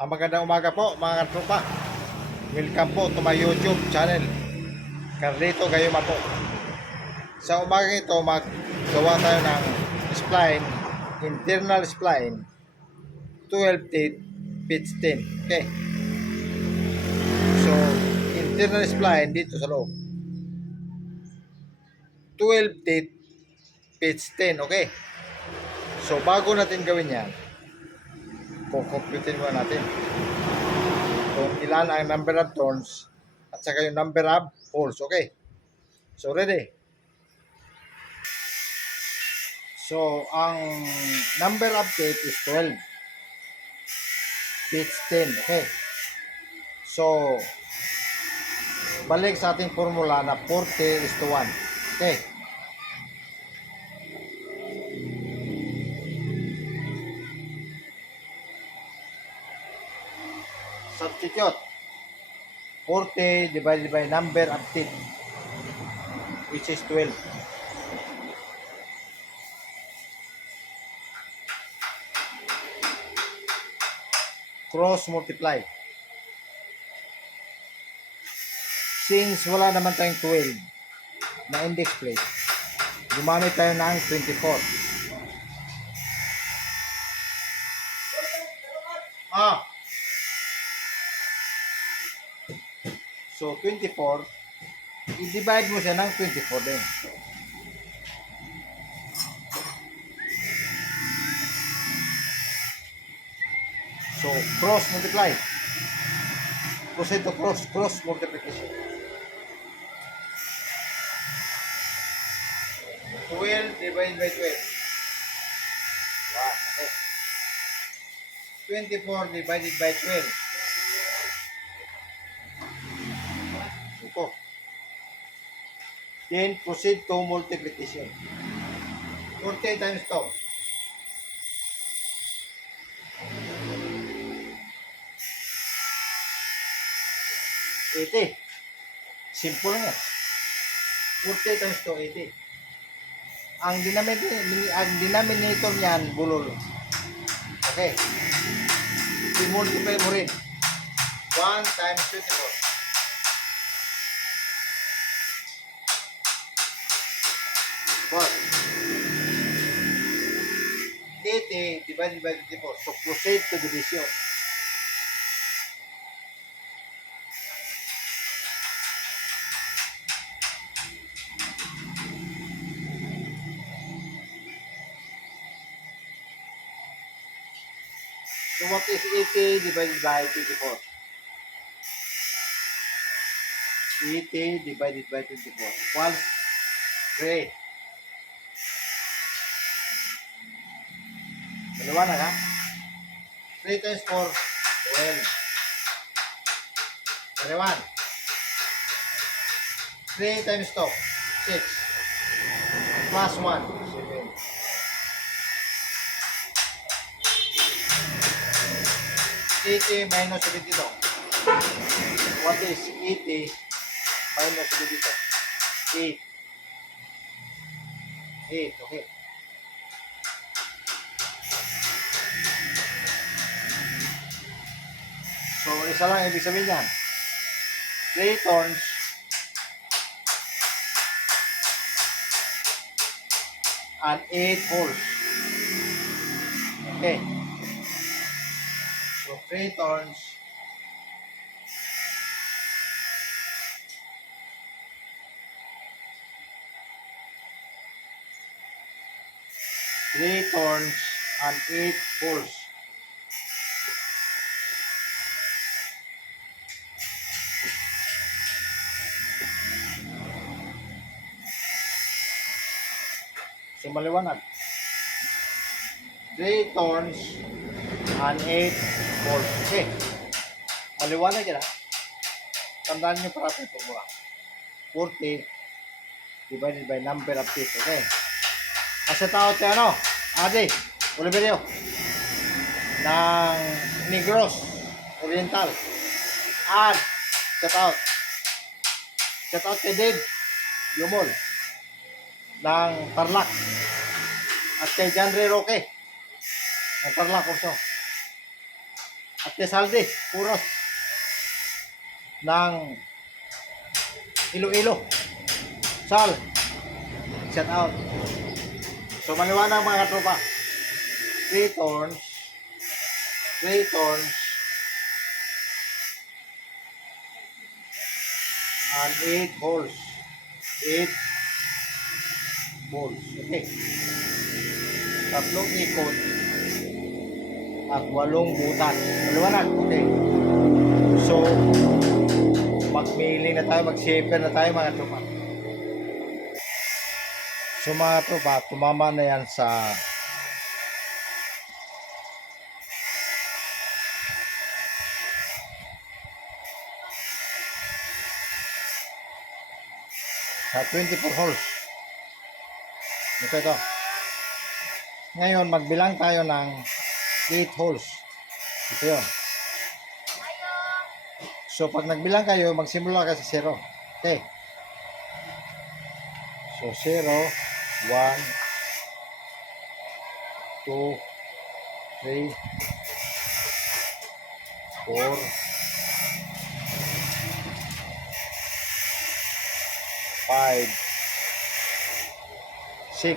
Ah, magandang umaga po mga tropa. Welcome po to my YouTube channel. Carlito Gayuma po. Sa umaga ito, maggawa tayo ng spline, internal spline, 12 teeth, pitch 10. Okay. So, internal spline dito sa loob. 12 teeth, pitch 10. Okay. So, bago natin gawin yan, kukomputin muna natin kung ilan ang number of turns at saka yung number of holes. Okay. So, ready? So, ang number of teeth is 12. Pitch 10. Okay. So, balik sa ating formula na 40 is to 1. Okay. Substitute. 40 divided by number of teeth, which is 12. Cross multiply. Since wala naman tayong 12 na index plate, gumamit tayo ng 24. Ah! So, 24, i-divide mo siya ng 24 din. So, cross multiply. Proceed to cross, cross multiplication. 12 divided by 12. Wow, okay. 24 divided by 12. Then proceed to multiplication. 40 times 2. Eighty. Simple yan. 40 times 2, 80. Ang denominator, ang denominator niyan, bulol. Okay. I-multiply mo rin. 1 times 24. What? 80 divided by 24. So proceed to division. So what is 80 divided by 24? 80 divided by 24 equals 3. Maliwanag ha? 3 times 4, 12. 21. 3 times 2, 6. Plus 1, 7. 80 minus 72. What is 80 minus 72? 8. 8, okay. So, isa lang ibig sabihin yan. 3 turns and 8 holes. Okay. So, 3 turns three turns and eight holes. So maliwanag. 3 turns and 8 balls. Okay. Maliwanag yan ha. Tandaan nyo parati ito mula. 40 divided by number of teeth. Okay. Kasi tao tayo ano? Ade, Oliverio. Ng Negros Oriental. And shout out. Shout out kay Dave Yumol ng Tarlac. At kay John Ray Roque. Ng Tarlac also at kay Saldi Puros ng Iloilo. Sal shout out. So maliwanag mga katropa returns returns and 8 holes. 8 balls. Okay. Tatlong ikot at walong butas. Maliwanag. Okay. So, mag-mailing na tayo, mag-shaper na tayo mga tropa. So mga tropa, tumama na yan sa sa 24 holes. Ito ito. Ngayon, magbilang tayo ng 8 holes. Ito yun. So, pag nagbilang kayo, magsimula ka sa 0. Okay. So, 0, 1, 2, 3, 4, 5, 6, 7,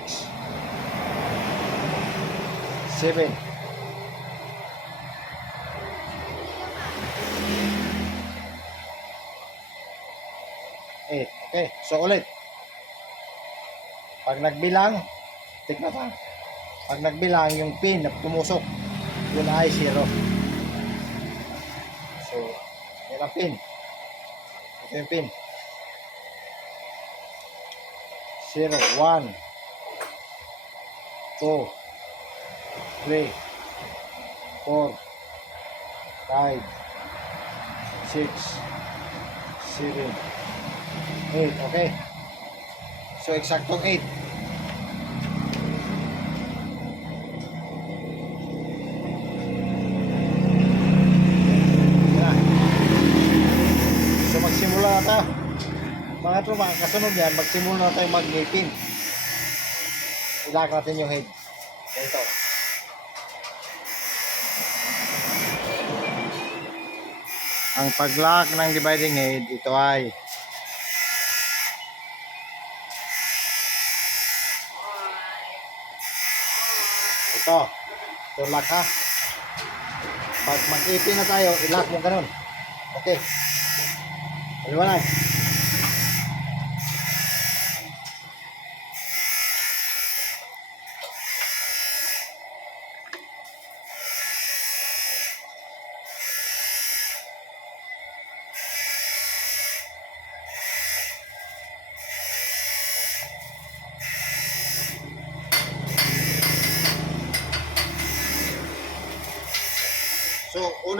eight. Okay, so ulit. Pag nagbilang, tignan pa. Pag nagbilang, yung pin na pumusok, yun ay zero. So, yan ang pin. Ito yung pin. Zero, one, two, three, four, five, six, seven, eight. Okay. So, eksaktong 8. Yan. So, magsimula na. Mga tropa, ang kasunod yan, magsimula na tayo mag-ngipin. Ilak natin yung head. Ganito. Ang pag-lock ng dividing head, ito ay Ito. Ito lock ha. Pag mag-ipin na tayo, ilock mo ganun. Okay. Maliwanag.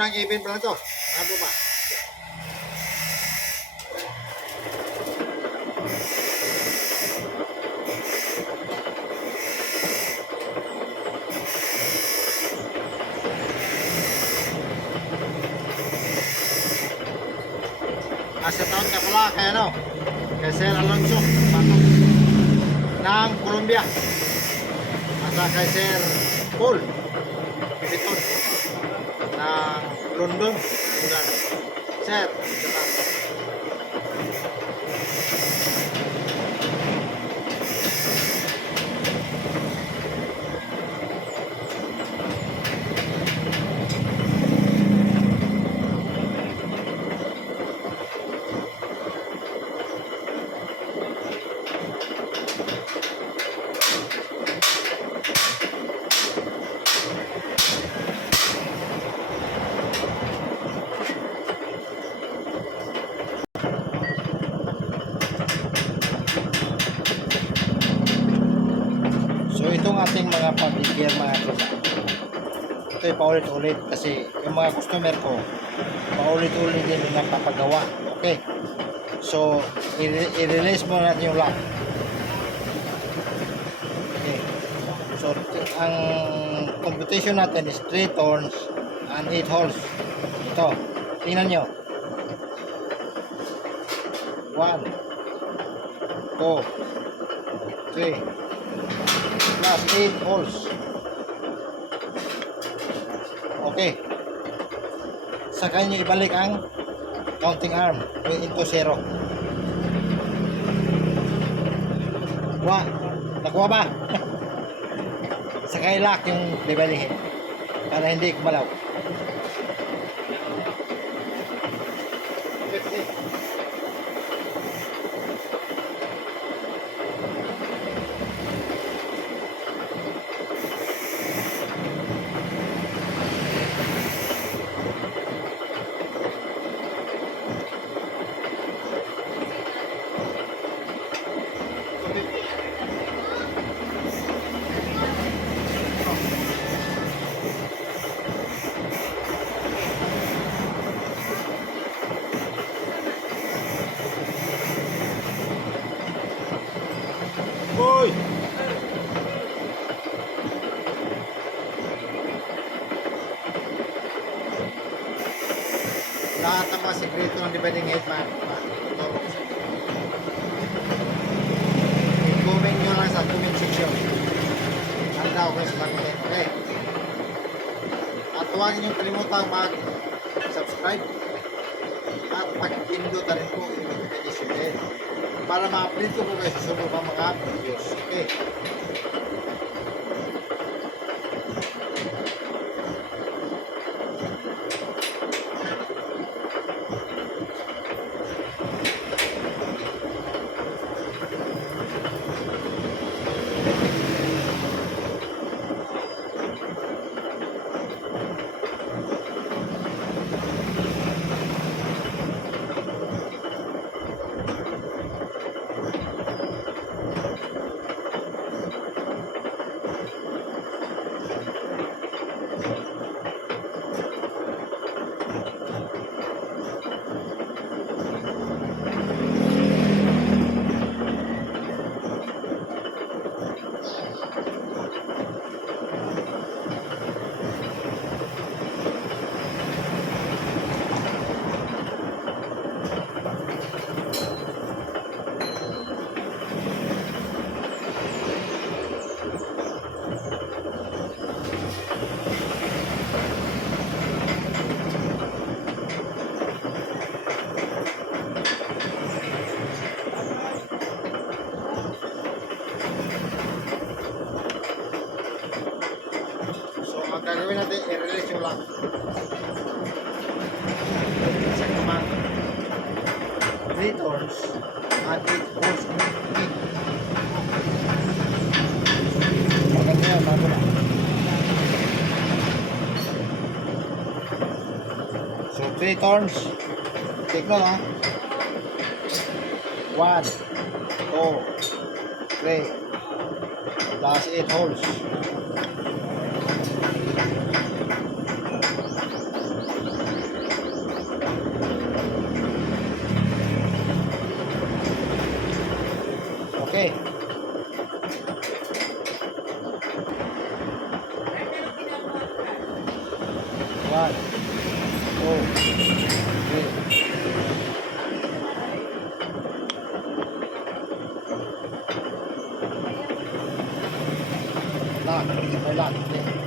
So, unang ipin pa lang to. Ano pa? Asa taon ka pala kay ano? Kay Sir Alonso Pato ng Colombia. Asa kay Sir Paul Pipiton ng London. Ating mga pag-gear mga tropa. Ito ay paulit-ulit kasi yung mga customer ko paulit-ulit din yung papagawa. Okay. So i-release mo natin yung lock. Okay. So ang competition natin is 3 turns and 8 holes. Ito. Tingnan nyo. 1 2 3 plus 8 holes. Okay. sa kanya ibalik ang counting arm into zero. Kuha. Nakuha ba? Sakay lock yung leveling. Para hindi kumalaw. Hoy! Lahat ng mga sekreto ng dividing head man. I-comment nyo lang sa comment section. Handa ako sa content, okay? At huwag nyo kalimutang mag-subscribe at pag-pindot na rin po yung notification bell para ma-update ko po kayo sa susunod mga videos. Okay? So, ang gagawin natin, i-release yung lock. Sa command. Returns at it goes in. So, three turns. Take note, ha? One, two, three. Plus eight holes. Okay. One, two, three. Lock, may lock. Okay.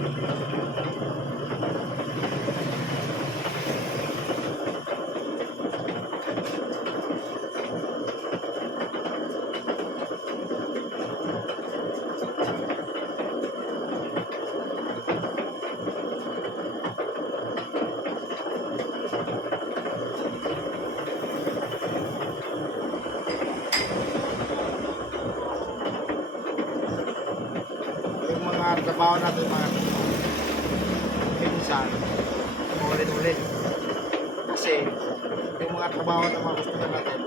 yung mga trabaho natin mga minsan ulit-ulit kasi yung mga trabaho ng mga customer natin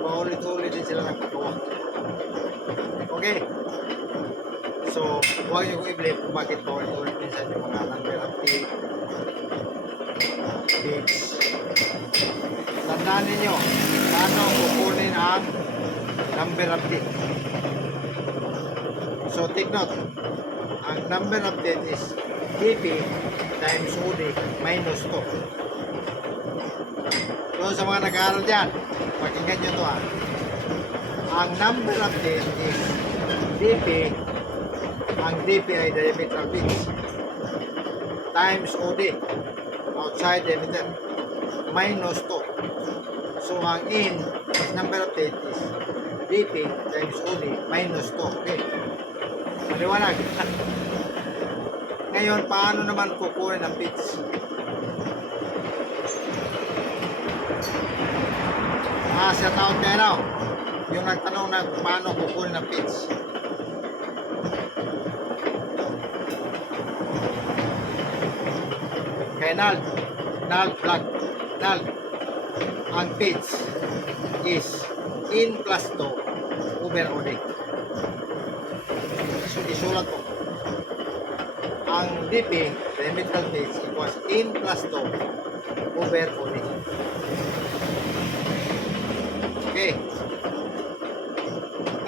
paulit-ulit din sila nagpagawa okay so huwag niyo kong i-blame kung bakit paulit-ulit minsan yung mga number of tape tapes tandaan ninyo paano kukunin ang number of tape So take note, ang number of death is DP times OD minus 2. So sa mga nag-aaral dyan, pakinggan nyo to ha. Ang number of death is DP, ang DP ay diametral pitch, times OD. outside diameter. Minus 2. So, ang in number of teeth is DP times OD minus 2. Okay. Maliwanag. Ngayon, paano naman kukunin ang pitch? Ah, siya taon kayo na. Yung nagtanong na paano kukunin ang pitch. Kay Nal. Nal vlog. Nal. Ang pitch is in plus 2 over OD. So, isulat ko. Ang DP, diametral pitch, equals in plus 2 over OD. Okay.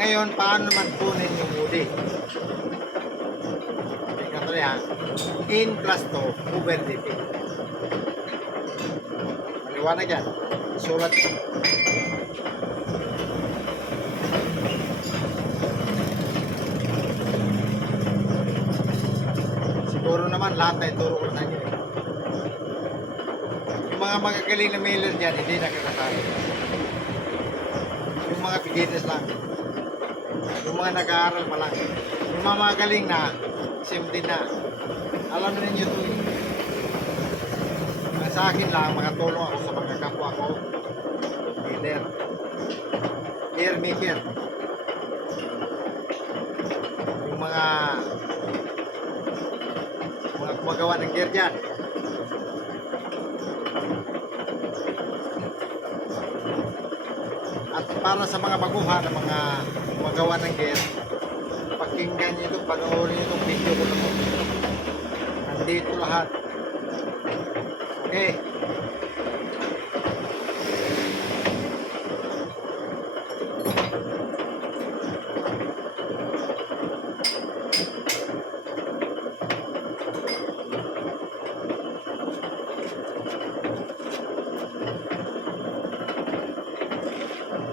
Ngayon, paano naman kunin yung OD? Okay, katuloy ha. In plus 2 over DP. Maliwanag yan. Isulat ko. Siguro naman lahat na ituro ko sa inyo. eh. Yung mga magagaling na mailer dyan, hindi nakakasali. Yung mga beginners lang. Yung mga nag-aaral pa lang. Yung mga magaling na, same din na. Alam na ninyo ito eh. Sa akin lang, makatulong ako sa mga kapwa ko. Leader. Ear maker. Yung mga mga gumagawa ng gear dyan. At para sa mga baguhan ng mga gumagawa ng gear, pakinggan nyo ito, panoorin nyo video ko na to. Nandito lahat. Okay.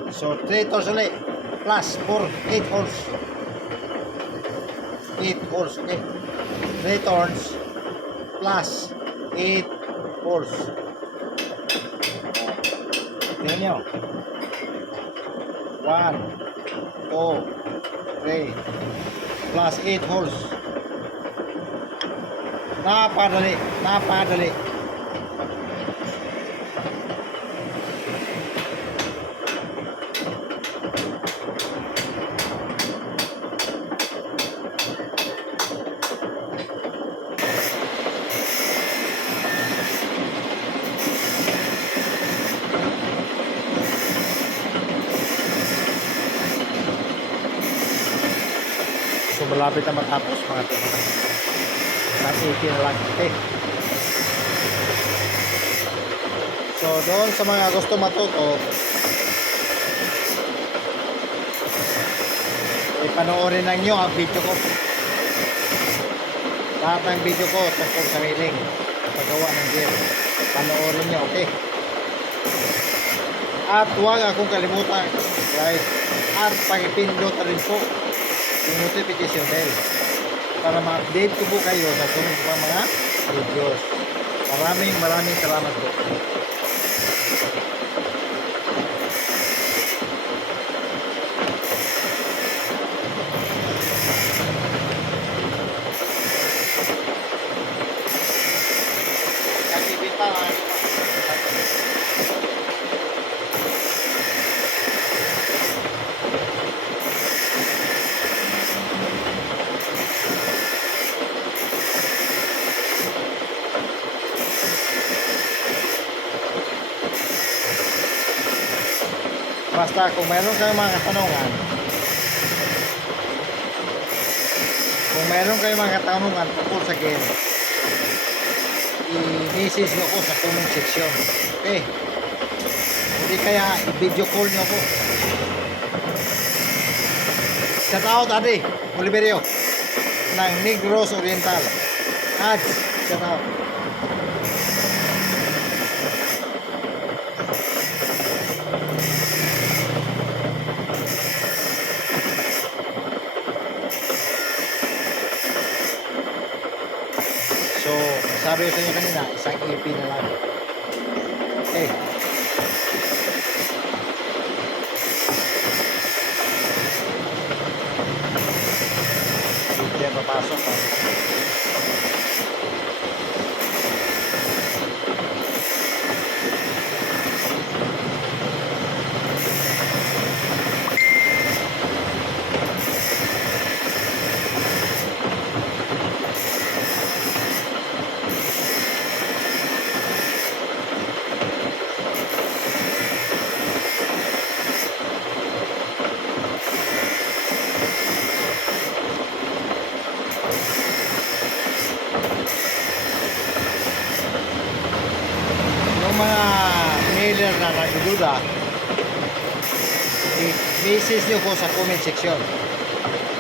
So, 3 tours ulit. Plus 4, 8 holes. 8 holes, okay. 3 turns plus 8 holes. Tingnan nyo. 1, 2, 3, plus 8 holes. Napadali, napadali. So malapit na matapos mga tito. Nang 18 na lang. Okay. So doon sa mga gusto matuto, ipanoorin lang nyo ang video ko. Lahat ng video ko tungkol sa railing. Ng gear. Panoorin nyo, okay? At huwag akong kalimutan, guys. At pag-ipindot rin po yung notification bell para ma-update ko po kayo sa pa mga videos. Maraming maraming salamat po. Kasi kita Basta kung meron kayong mga katanungan, kung meron kayong mga katanungan tungkol sa game, i-message nyo ko sa comment section. Okay? Hindi kaya i-video call nyo ko. Shout out, Adi, Oliverio, ng Negros Oriental. Ads, shout out. Sabi ko sa inyo kanina, isang EP na lang. Okay. Hindi yan papasok pa. Yung mga mailer na nagdududa, i-message nyo po sa comment section.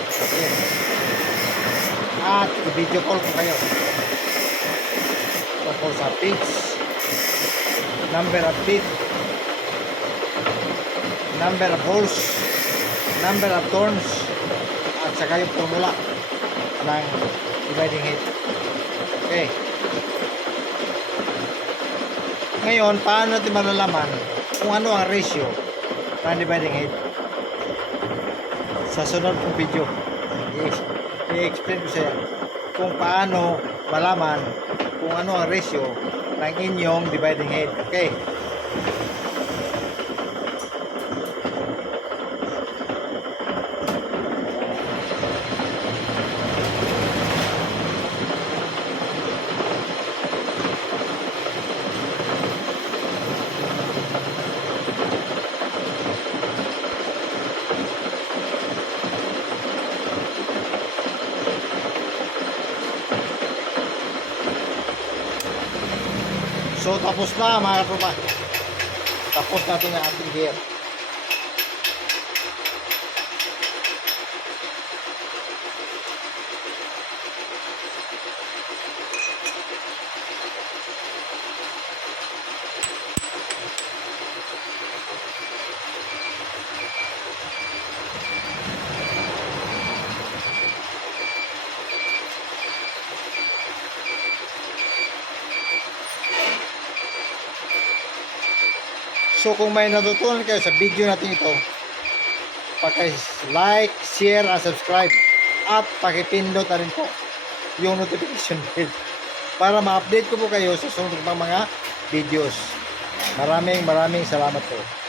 Okay. At i-video call ko kayo. Tungkol sa page, number of feet, number of holes, number of turns, at saka yung formula ng dividing head. Okay. Ngayon, paano natin malalaman kung ano ang ratio ng dividing head? Sa sunod kong video, i-explain ko sa iyo kung paano malaman kung ano ang ratio ng inyong dividing head. Okay? So, tapos na mga katropa. Tapos natin ang ating gear. So kung may natutunan kayo sa video natin ito, paki-like, share, and subscribe. At pakipindot na rin po yung notification bell para ma-update ko po kayo sa sunod pang mga videos. Maraming maraming salamat po.